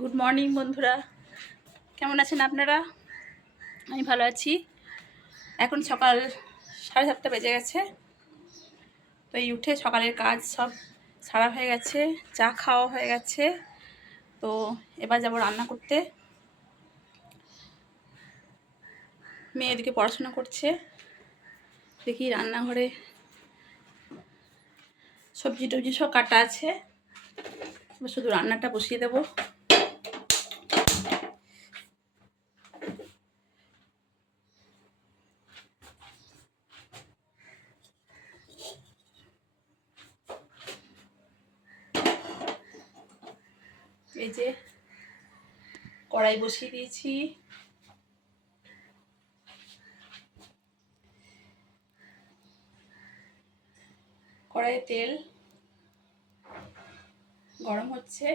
Good morning বন্ধুরা। কেমন আছেন আপনারা? আমি ভালো আছি। এখন সকাল সাড়ে সাতটা বেজে গেছে। তো এই উঠে সকালের কাজ সব সারা হয়ে গেছে, চা খাওয়া হয়ে গেছে। তো এবার যাব রান্না করতে। মেয়ে এদিকে পড়াশোনা করছে। দেখি রান্নাঘরে সবজি টবজি সব কাটা আছে। শুধু রান্নাটা বসিয়ে দেবো। এই যে কড়াই বসিয়ে দিয়েছি। কড়াইয়ে তেল গরম হচ্ছে।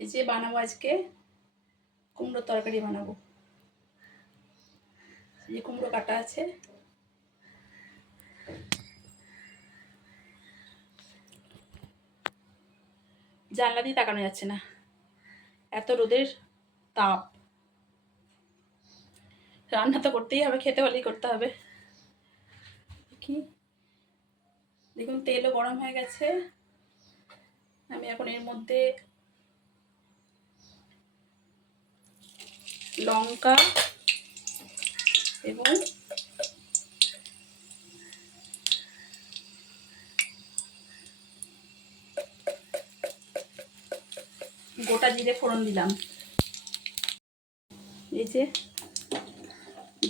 এই যে বানাবো আজকে কুমড়ো তরকারি বানাবো। যে কুমড়ো কাটা আছে। জানলা দিয়ে তাকানো যাচ্ছে না। এত রোদের তাপ। রান্না তো করতেই হবে, খেতে হলেই করতে হবে। কি? দেখুন, তেলও গরম হয়ে গেছে। আমি এখন এর মধ্যে লঙ্কা এবং গোটা জিরে ফোড়ন দিলাম। এই যে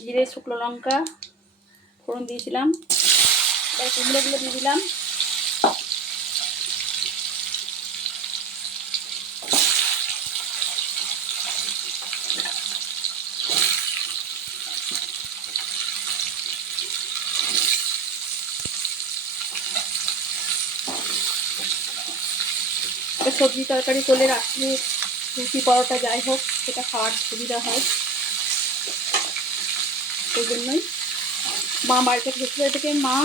জিরে, শুকনো লঙ্কা ফোড়ন দিয়েছিলাম। এবার কুমড়োগুলো দিয়ে দিলাম। সবজি তরকারি করলে রাত্রে রুটি পরোটা যাই হোক, সেটা খাওয়ার সুবিধা হয়। সেই জন্যই মা বাড়িতে শ্বশুরবাড়ি থেকে মা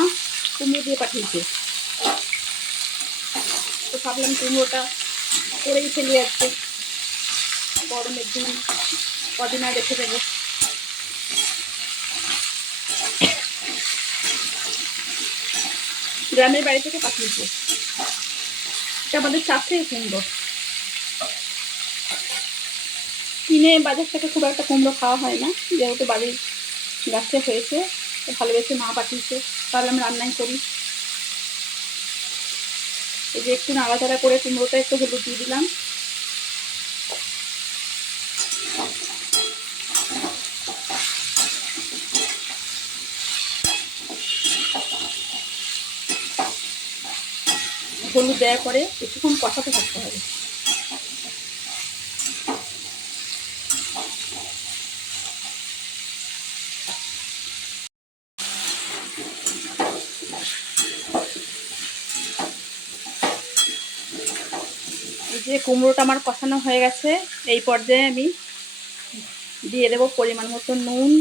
কুমড়ো দিয়ে পাঠিয়েছে। তো ভাবলাম কুমড়োটা করেই ফেলি আজকে। গরমের দিন কদিন আর রেখে দেবো। গ্রামের বাড়ি থেকে পাঠিয়েছে। এটা আমাদের চার থেকে কুমড়ো। কিনে বাজার থেকে খুব একটা কুমড়ো খাওয়া হয় না। যেহেতু বাড়ির গাছে হয়েছে ভালোবেসে মা পাঠিয়েছে, তাহলে আমি রান্নাই করি। এই যে একটু নাড়াচাড়া করে কুমড়োটা একটু হলুদ দিয়ে দিলাম। হলুদ দেওয়ার পরে একটুক্ষণ কষাতে থাকতে হবে। যে কুমড়োটা আমার কষানো হয়ে গেছে, এই পর্যায়ে আমি দিয়ে দেবো পরিমাণ মতো নুন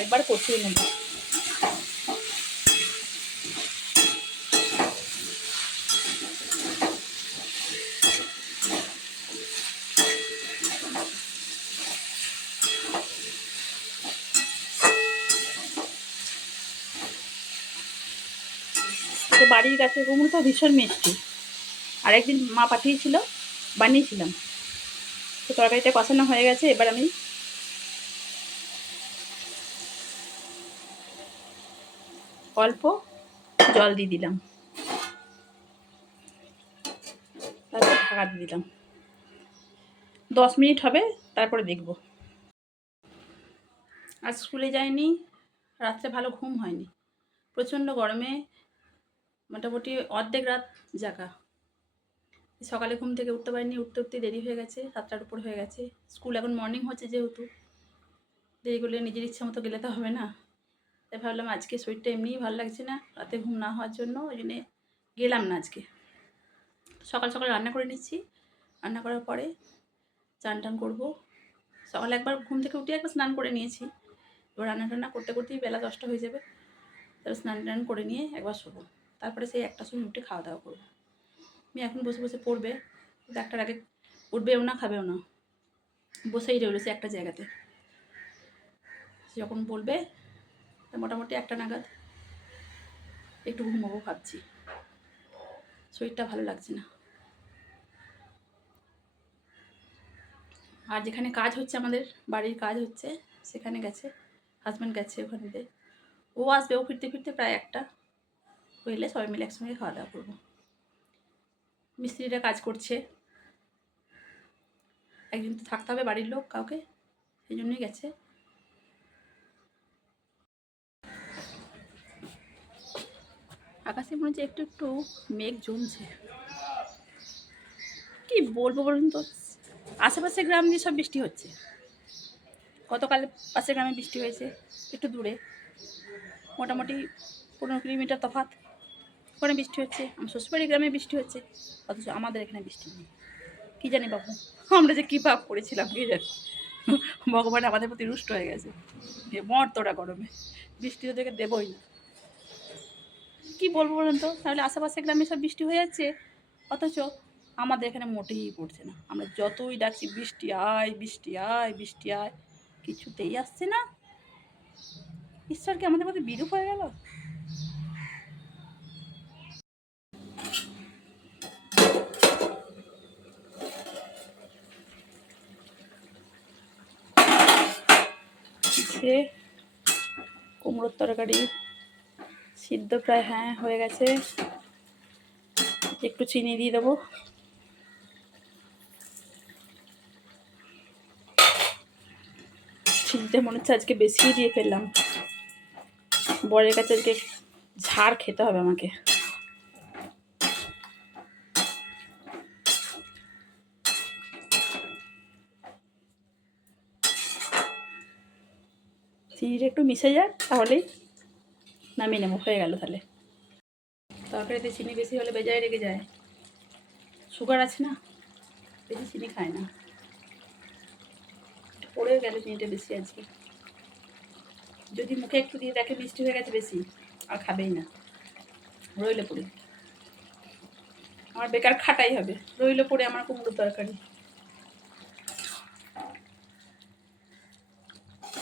একবার কষিয়ে নেব। তো বাড়ির গাছের কুমড়োটা ভীষণ মিষ্টি। আরেকদিন মা পাঠিয়েছিল, বানিয়েছিলাম। তো তরকারিটা কষানো হয়ে গেছে, এবার আমি অল্প জল দিয়ে দিলাম। তারপর ঢাকা দিয়ে দিলাম। দশ মিনিট হবে, তারপরে দেখব। আজ স্কুলে যাইনি, রাত্রে ভালো ঘুম হয়নি। প্রচণ্ড গরমে মোটামুটি অর্ধেক রাত জাগা। সকালে ঘুম থেকে উঠতে পারিনি, উঠতে উঠতে দেরি হয়ে গেছে, সাতটার উপর হয়ে গেছে। স্কুল এখন মর্নিং হচ্ছে যেহেতু, দেরি করলে নিজের ইচ্ছা মতো গেলে তো হবে না। তাই ভাবলাম আজকে শরীরটা এমনিই ভালো লাগছে না, রাতে ঘুম না হওয়ার জন্য ওই জন্যে গেলাম না আজকে। সকাল সকাল রান্না করে নিচ্ছি, রান্না করার পরে চান টান করব। সকালে একবার ঘুম থেকে উঠে একবার স্নান করে নিয়েছি। এবার রান্না টান্না করতে করতেই বেলা দশটা হয়ে যাবে, তারপর স্নান টান করে নিয়ে একবার শোবো। তারপরে সেই একটা সময় উঠে খাওয়া দাওয়া করব। আমি এখন বসে বসে পড়বে একটার আগে উঠবেও না, খাবেও না। বসেই রইল সে একটা জায়গাতে। যখন বলবে মোটামুটি একটা নাগাদ একটু ঘুমাবো ভাবছি। শরীরটা ভালো লাগছে না। আর যেখানে কাজ হচ্ছে, আমাদের বাড়ির কাজ হচ্ছে, সেখানে গেছে হাজব্যান্ড গেছে ওখানেতে। ও আসবে, ও ফিরতে ফিরতে প্রায় একটা। হইলে সবাই মিলে একসঙ্গে খাওয়া দাওয়া করব। মিস্ত্রিরা কাজ করছে। একজন তো থাকতে হবে বাড়ির লোক কাউকে, সেই জন্যই গেছে। আকাশে মনে হচ্ছে একটু একটু মেঘ জমছে। কি বলব বলুন তো? আশেপাশে গ্রাম দিয়ে সব বৃষ্টি হচ্ছে। গতকাল পাশের গ্রামে বৃষ্টি হয়েছে, একটু দূরে। মোটামুটি পনেরো কিলোমিটার তফাৎ। ওখানে বৃষ্টি হচ্ছে, আমার শ্বশুরবাড়ির গ্রামে বৃষ্টি হচ্ছে, অথচ আমাদের এখানে বৃষ্টি নেই। কী জানি বাবু, আমরা যে কী পাপ করেছিলাম, কে জানি। ভগবান আমাদের প্রতি রুষ্ট হয়ে গেছে। মর তোরা গরমে। বৃষ্টি ওদেরকে দেবই না। কী বলব বলুন তো? তাহলে আশেপাশে গ্রামে সব বৃষ্টি হয়ে যাচ্ছে? অথচ আমাদের এখানে মোটেই পড়ছে না। আমরা যতই ডাকছি, বৃষ্টি আয় বৃষ্টি আয় বৃষ্টি আয়। কিছুতেই আসছে না। ঈশ্বর কি আমাদের মধ্যে বিরূপ হয়ে গেল? কুমড়োর তরকারি। সিদ্ধ প্রায় হ্যাঁ হয়ে গেছে। একটু চিনি দিয়ে দেবো। চিনিটা মনে হচ্ছে আজকে বেশি দিয়ে ফেললাম। বরের কাছে আজকে ঝাড় খেতে হবে আমাকে। চিনিটা একটু মিশে যাক তাহলেই। নামিয়ে নেব হয়ে গেল তাহলে। তরকারিতে চিনি বেশি হলে বেজায় রেগে যায়। সুগার আছে না, বেশি চিনি খায় না। পড়েও গেল চিনিটা বেশি আজকে। যদি মুখে একটু দিয়ে দেখে মিষ্টি হয়ে গেছে বেশি, আর খাবেই না। রইলে পড়ে। আমার বেকার খাটাই হবে। রইলে পড়ে আমার কুমড়োর তরকারি।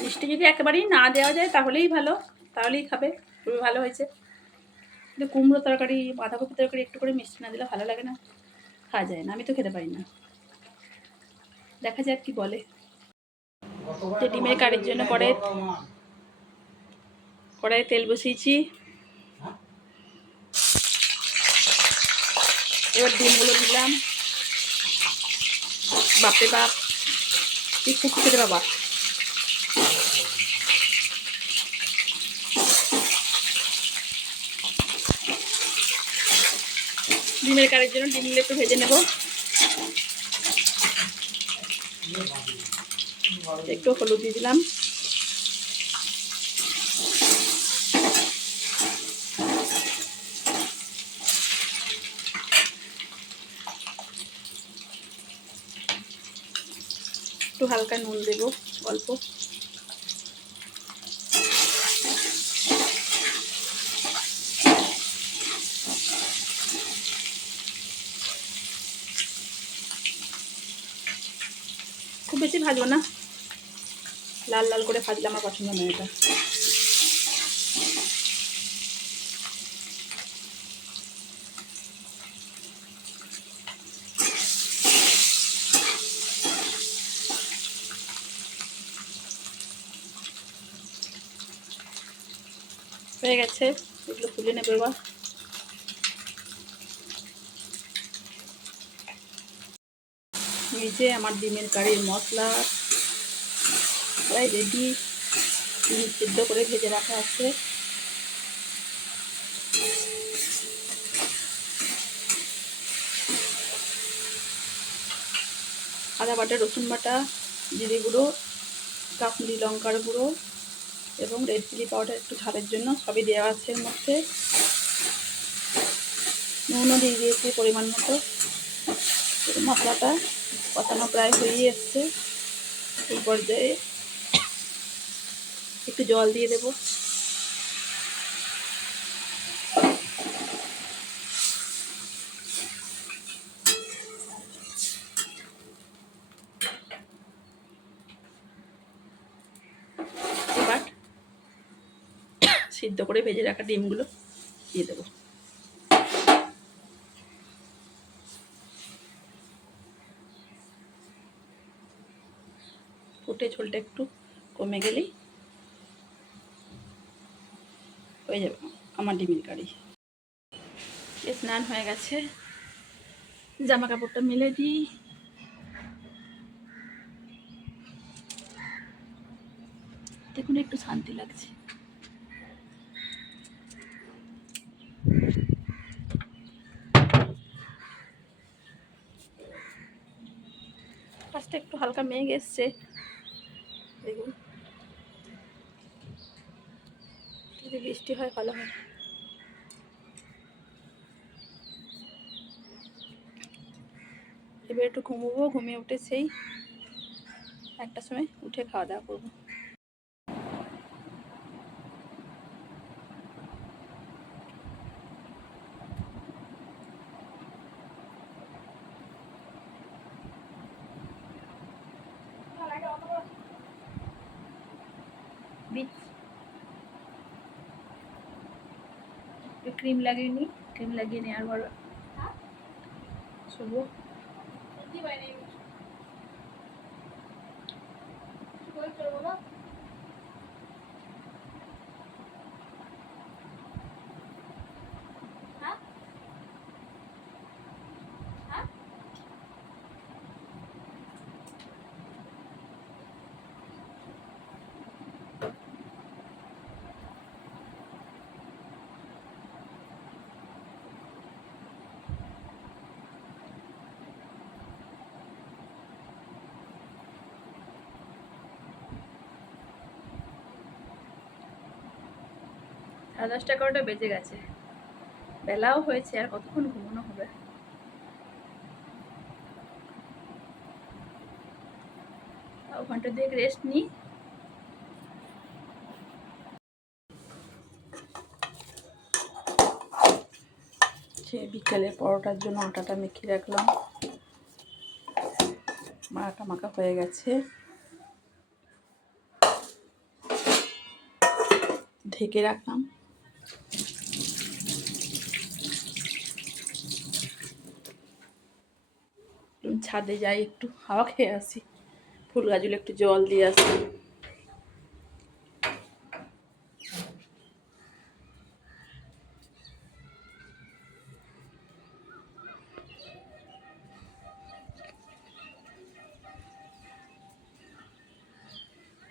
মিষ্টি যদি একেবারেই না দেওয়া যায় তাহলেই ভালো, তাহলেই খাবে। খুবই ভালো হয়েছে। কিন্তু কুমড়ো তরকারি বাঁধাকপি তরকারি একটু করে মিষ্টি না দিলে ভালো লাগে না। খাওয়া যায় না, আমি তো খেতে পারি না। দেখা যাক কি বলে। যে ডিমের কারির জন্য কড়াই কড়াইয়ে তেল বসিয়েছি। এবার ডিমগুলো দিলাম। বাপে বাপ, কি ফুটছে রে বাবা। ডিমের কারির জন্য ডিমগুলো একটু ভেজে নেব। একটু হলুদ দিয়ে দিলাম। একটু হালকা নুন দেব অল্প। ভাজবো না। লাল লাল করে ভাজলে আমার পছন্দ নয় এটা। হয়ে গেছে। এগুলো তুলে নেবে এবার। যে আমার ডিমের কারির মশলা, প্রায় রেডি ডিম সিদ্ধ করে ভেজে রাখা আছে। আদা বাটা, রসুন বাটা, জিরে গুঁড়ো, কাশ্মীরি লঙ্কার গুঁড়ো এবং রেড চিলি পাউডার একটু ঝালের জন্য সবই দেওয়া আছে এর মধ্যে। নুনও দিয়ে দিয়েছি পরিমাণ মতো। মশলাটা কষানো প্রায় হয়েই এসছে। এই পর্যায়ে একটু জল দিয়ে দেবো। সিদ্ধ করে ভেজে রাখা ডিমগুলো দিয়ে দেবো। ফুটে ঝোলটা একটু কমে গেলেই হয়ে যাবে আমার ডিমের কারি। স্নান হয়ে গেছে। জামা কাপড়টা মেলে দিই। দেখুন, একটু শান্তি লাগছে। ফার্স্টে একটু হালকা মেঘ এসছে। দেখুন। যদি বৃষ্টি হয়, ভালো হয়। এবার একটু ঘুমোবো, ঘুমিয়ে উঠে সেই একটা সময় উঠে খাওয়া দাওয়া করব। ক্রিম লাগিয়ে নি ক্রিম লাগিয়ে নেওয়ার পর শুভ সাড়ে দশটা এগারোটা বেজে গেছে। বেলাও হয়েছে, আর কতক্ষণ ঘুমানো হবে? ঘণ্টা দুয়েক রেস্ট নিই সে বিকেলে পরোটার জন্য আটাটা মেখে রাখলাম। আমার আটা মাখা হয়ে গেছে। ঢেকে রাখলাম। ছাদে যাই একটু হাওয়া খেয়ে আসি। ফুল গাছগুলো একটু জল দিয়ে আসি।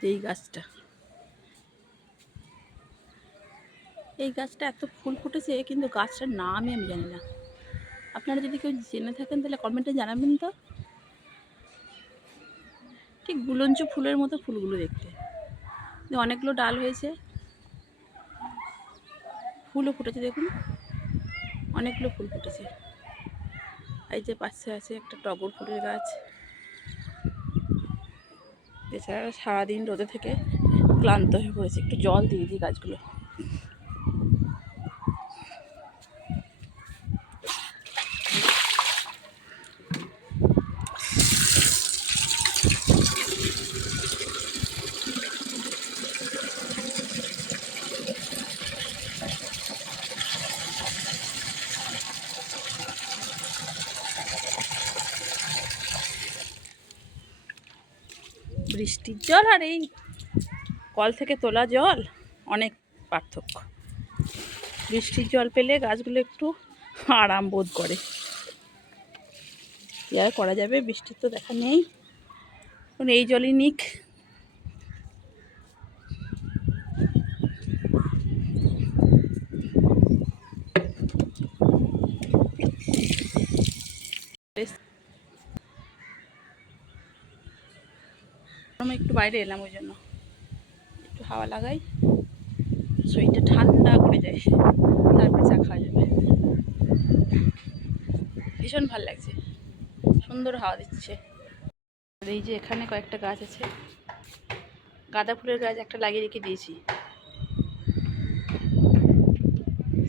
এই গাছটা। এই গাছটা এত ফুল ফুটেছে, কিন্তু গাছটার নামই আমি জানি না। আপনারা যদি কেউ জেনে থাকেন, তাহলে কমেন্টে জানাবেন তো। ঠিক গুলঞ্চ ফুলের মতো ফুলগুলো দেখতে। অনেকগুলো ডাল হয়েছে। ফুলও ফুটেছে, দেখুন। অনেকগুলো ফুল ফুটেছে। এই যে পাশে আছে একটা টগর ফুলের গাছ। এছাড়া সারাদিন রোদে থেকে ক্লান্ত হয়ে পড়েছে। একটু জল দিয়ে দিই গাছগুলো। বৃষ্টির জল আর এই কল থেকে তোলা জল, অনেক পার্থক্য। বৃষ্টির জল পেলে গাছগুলো একটু আরাম বোধ করে। কী আর করা যাবে? বৃষ্টির তো দেখা নেই। এই জলই নিক আমি একটু বাইরে এলাম ওই জন্য। একটু হাওয়া লাগাই, শরীরটা ঠান্ডা করে যায়, তারপরে চা খাওয়া যাবে। ভীষণ ভালো লাগছে, সুন্দর হাওয়া দিচ্ছে। এই যে এখানে কয়েকটা গাছ আছে, গাঁদা ফুলের গাছ একটা লাগিয়ে রেখে দিয়েছি।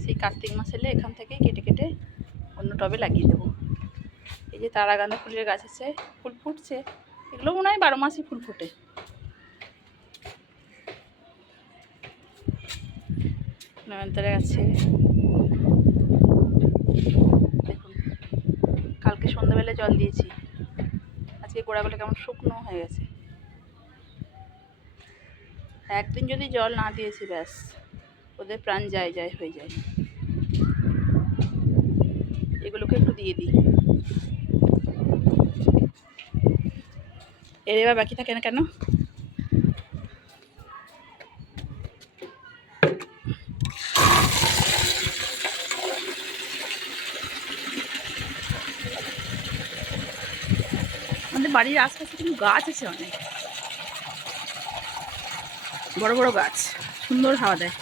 সেই কার্তিক মাস এলে এখান থেকে কেটে কেটে অন্য টবে লাগিয়ে দেবো। এই যে তারা গাঁদা ফুলের গাছ আছে, ফুল ফুটছে, এগুলো মনে হয় বারো মাসই ফুল ফোটে। নয়নতারা আছে। দেখুন, কালকে সন্ধ্যাবেলা জল দিয়েছি। আজকে গোড়াগুলো কেমন শুকনো হয়ে গেছে। একদিন যদি জল না দিয়েছি, ব্যাস, ওদের প্রাণ যায় যায় হয়ে যায়। এগুলোকে একটু দিয়ে দিই। এর এবার বাকি থাকে না কেন? বাড়ির আশপাশে কিন্তু গাছ আছে অনেক। বড় বড় গাছ সুন্দর হাওয়া দেয়।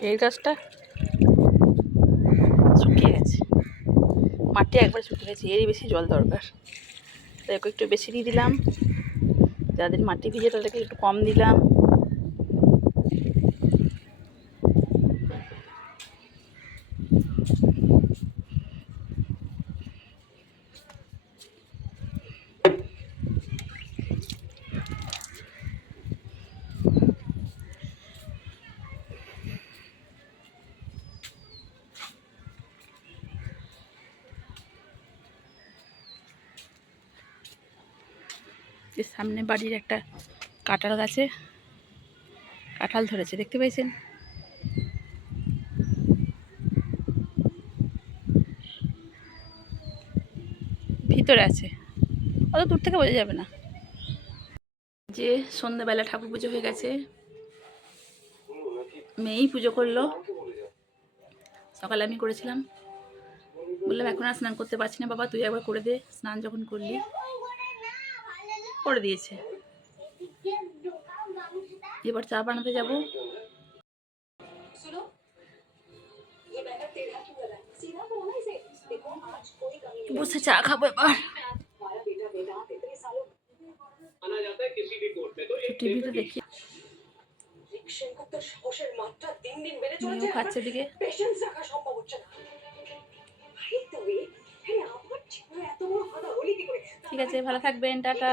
এই গাছটা শুকিয়ে গেছে। মাটি একবার শুকিয়ে গেছে, এরই বেশি জল দরকার। তাই একটু বেশি দিয়ে দিলাম। যাদের মাটি ভিজে তাদেরকে একটু কম দিলাম। যে সামনে বাড়ির একটা কাঁঠাল গাছে কাঁঠাল ধরেছে, দেখতে পাইছেন? ভিতরে আছে। অত দূর থেকে বোঝা যাবে না। যে সন্ধ্যাবেলা ঠাকুর পুজো হয়ে গেছে, মেয়েই পুজো করল। সকালে আমি করেছিলাম। বললাম, এখন আর স্নান করতে পারছি না বাবা, তুই একবার করে দে, স্নান যখন করলি। করে দিয়েছে। এবার চা বানাতে যাব। বসে চা খাব এবার। টিভিতে দেখি। সাহসের মাত্রা দিন দিন বেড়ে চলেছে। খাচ্ছে দিকে পেশেন্স রাখা সম্ভব হচ্ছে না। করে? ঠিক আছে ভালো থাকবেন টাটা।